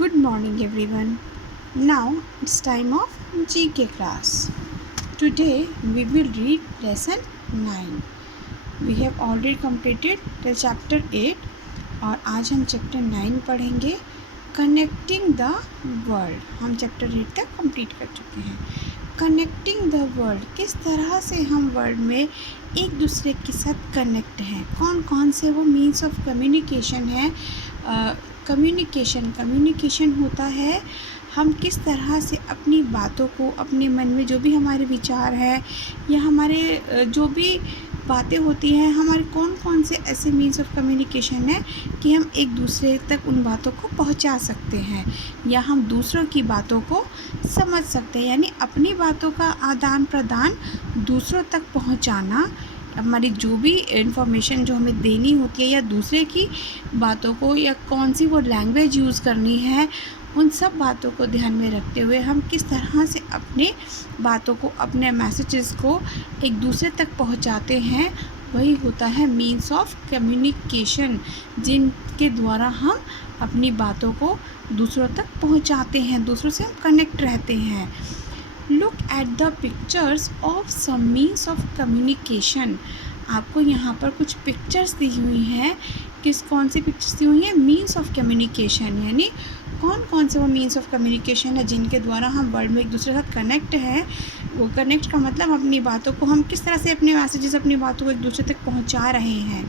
Good morning everyone. Now it's time of GK class. Today we will read lesson 9. We have already completed the chapter 8 और आज हम chapter 9 पढ़ेंगे connecting the world. हम chapter 8 तक complete कर चुके हैं. कनेक्टिंग द वर्ल्ड, किस तरह से हम वर्ल्ड में एक दूसरे के साथ कनेक्ट हैं, कौन कौन से वो मीन्स ऑफ कम्युनिकेशन है. कम्युनिकेशन होता है हम किस तरह से अपनी बातों को, अपने मन में जो भी हमारे विचार है या हमारे जो भी बातें होती हैं, हमारे कौन कौन से ऐसे मीन्स ऑफ कम्युनिकेशन है कि हम एक दूसरे तक उन बातों को पहुंचा सकते हैं या हम दूसरों की बातों को समझ सकते हैं. यानी अपनी बातों का आदान प्रदान दूसरों तक पहुंचाना, हमारी जो भी इंफॉर्मेशन जो हमें देनी होती है या दूसरे की बातों को या कौन सी वो लैंग्वेज यूज़ करनी है, उन सब बातों को ध्यान में रखते हुए हम किस तरह से अपने बातों को, अपने मैसेजेस को एक दूसरे तक पहुंचाते हैं, वही होता है मीन्स ऑफ कम्युनिकेशन, जिनके द्वारा हम अपनी बातों को दूसरों तक पहुंचाते हैं, दूसरों से हम कनेक्ट रहते हैं. Look at the pictures of some means of communication. आपको यहाँ पर कुछ पिक्चर्स दी हुई हैं. कौन सी पिक्चर्स दी हुई हैं? मीन्स ऑफ कम्युनिकेशन, यानी कौन कौन से वो मीन्स ऑफ कम्युनिकेशन है जिनके द्वारा हम वर्ल्ड में एक दूसरे के साथ कनेक्ट हैं. वो कनेक्ट का मतलब अपनी बातों को हम किस तरह से, अपने मैसेजेस, अपनी बातों को एक दूसरे तक पहुँचा रहे हैं.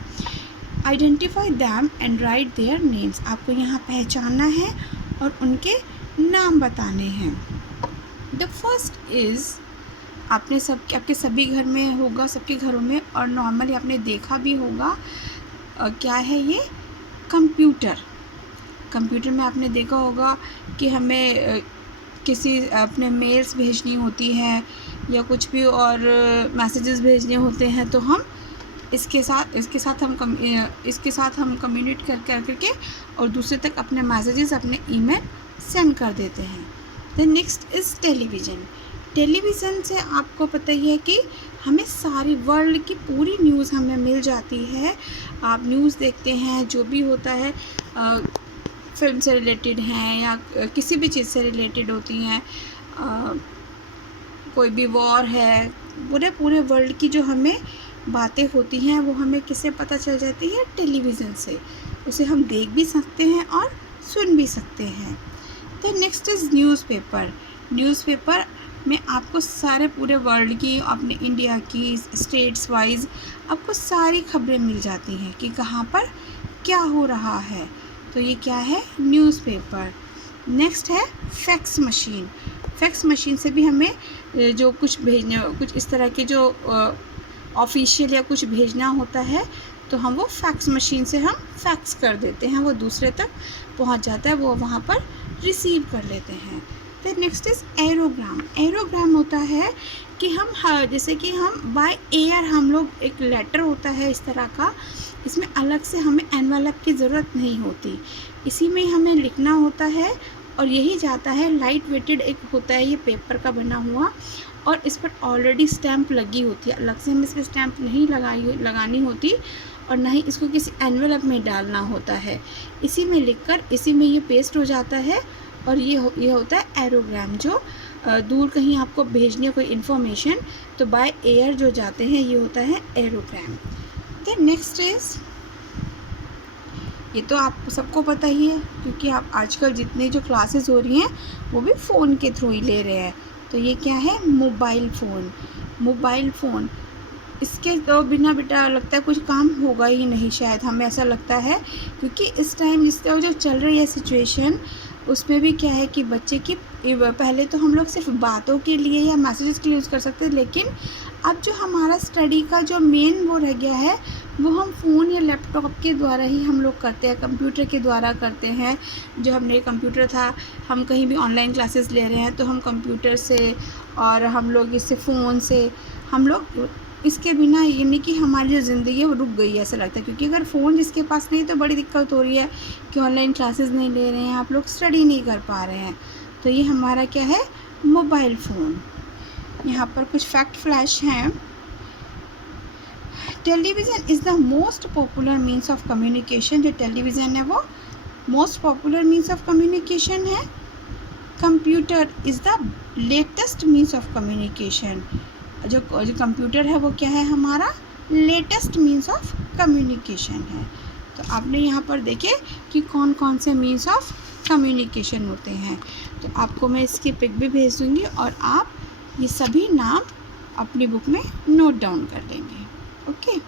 Identify them and right their names. आपको यहाँ पहचानना है और उनके नाम बताने हैं. द फर्स्ट इज़, आपके सभी घर में होगा, सबके घरों में, और नॉर्मली आपने देखा भी होगा. क्या है ये? कंप्यूटर. कंप्यूटर में आपने देखा होगा कि हमें किसी अपने मेल्स भेजनी होती है या कुछ भी और मैसेजेस भेजने होते हैं, तो हम इसके साथ हम कम्युनिकेट करके और दूसरे तक अपने मैसेजेस, अपने ईमेल सेंड कर देते हैं. The next is television. Television से आपको पता ही है कि हमें सारी वर्ल्ड की पूरी न्यूज़ हमें मिल जाती है. आप न्यूज़ देखते हैं, जो भी होता है फिल्म से रिलेटेड हैं या किसी भी चीज़ से रिलेटेड होती हैं, कोई भी वॉर है, पूरे वर्ल्ड की जो हमें बातें होती हैं वो हमें किससे पता चल जाती है? टेलीविज़न से. उसे हम देख भी सकते हैं और सुन भी सकते हैं. The next is newspaper. Newspaper में आपको सारे पूरे वर्ल्ड की, अपने इंडिया की, स्टेट्स वाइज आपको सारी खबरें मिल जाती हैं कि कहाँ पर क्या हो रहा है. तो ये क्या है? न्यूज़पेपर. नेक्स्ट है फैक्स मशीन. फैक्स मशीन से भी हमें जो कुछ इस तरह के जो ऑफिशियल या कुछ भेजना होता है, तो हम वो फैक्स मशीन से हम फैक्स कर देते हैं, वो दूसरे तक पहुंच जाता है, वो वहाँ पर रिसीव कर लेते हैं. तो नेक्स्ट इज़ एरोग्राम. एरोग्राम होता है कि हम जैसे कि हम बाय एयर, हम लोग, एक लेटर होता है इस तरह का, इसमें अलग से हमें एनवेलप की ज़रूरत नहीं होती, इसी में हमें लिखना होता है और यही जाता है. लाइट वेटेड एक होता है ये पेपर का बना हुआ, और इस पर ऑलरेडी स्टैम्प लगी होती है, अलग से हमें इस पर स्टैम्प नहीं लगानी होती और ना ही इसको किसी एनवेलप में डालना होता है. इसी में लिखकर इसी में ये पेस्ट हो जाता है और ये होता है एरोग्राम. जो दूर कहीं आपको भेजनी है कोई इन्फॉर्मेशन, तो बाय एयर जो जाते हैं, ये होता है एरोग्राम. द नेक्स्ट इज़, ये तो आप सबको पता ही है क्योंकि आप आजकल जितनी जो क्लासेस हो रही हैं वो भी फ़ोन के थ्रू ही ले रहे हैं. तो ये क्या है? Mobile phone. मोबाइल फ़ोन, इसके तो बिना बेटा लगता है कुछ काम होगा ही नहीं, शायद हमें ऐसा लगता है, क्योंकि इस टाइम जिस तरह जो चल रही है सिचुएशन, उसमें भी क्या है कि बच्चे की, पहले तो हम लोग सिर्फ बातों के लिए या मैसेजेस के लिए यूज़ कर सकते हैं, लेकिन अब जो हमारा स्टडी का जो मेन वो रह गया है, वो हम फ़ोन या लैपटॉप के द्वारा ही हम लोग करते हैं, कंप्यूटर के द्वारा करते हैं. जो हमने कंप्यूटर था, हम कहीं भी ऑनलाइन क्लासेस ले रहे हैं तो हम कंप्यूटर से, और हम लोग इससे फ़ोन से, हम लोग इसके बिना, यानी कि हमारी जो ज़िंदगी है वो रुक गई है ऐसा लगता है. क्योंकि अगर फ़ोन जिसके पास नहीं, तो बड़ी दिक्कत हो रही है कि ऑनलाइन क्लासेस नहीं ले रहे हैं, आप लोग स्टडी नहीं कर पा रहे हैं. तो ये हमारा क्या है? Mobile phone. यहाँ पर कुछ फैक्ट फ्लैश हैं. Television is the most popular means of communication. जो टेलीविज़न है वो most popular means of communication है, computer is the latest means of communication. जो कंप्यूटर है वो क्या है, हमारा लेटेस्ट मीन्स ऑफ कम्युनिकेशन है। तो आपने यहाँ पर देखे कि कौन कौन से मीन्स ऑफ कम्युनिकेशन होते हैं। तो आपको मैं इसकी पिक भी भेज दूँगी और आप ये सभी नाम अपनी बुक में नोट डाउन कर लेंगे। ओके।